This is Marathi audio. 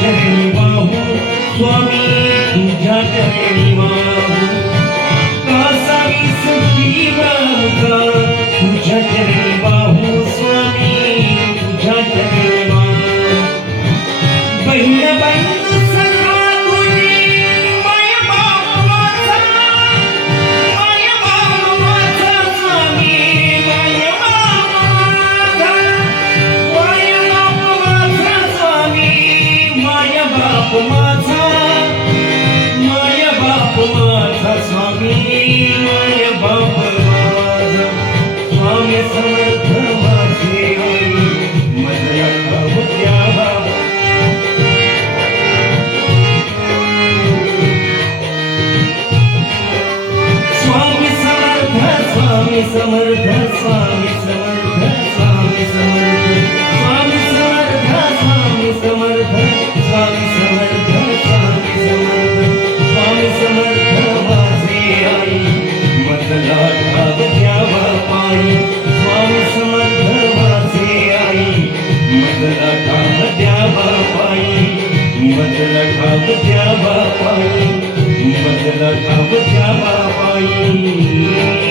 चरणी वाहू स्वामी तुझ्या चरणी वाहू कासावी सुखी बाबा तुझ्या चरणी वाहू स्वामी तुझ्या चरणी वाहू बहिण बंधू सखा तुझी माय बाप माझा स्वामी माय बाप माझा स्वामी माय बाप माझा माय बाप माझा स्वामी माय बाप माझा स्वामी समर्थ माझे मजला ठाव द्यावा स्वामी समर्थ स्वामी समर्थ स्वामी समर्थ स्वामी समर्थ स्वामी समर्थ स्वामी समर्थ स्वामी समर्थ स्वामी समर्थ स्वामी समर्थ माझे आई मजला ठाव द्यावा पायी स्वामी समर्थ माझे आई मजला ठाव द्यावा पायी मजला ठाव द्यावा पायी मजला ठाव द्यावा पायी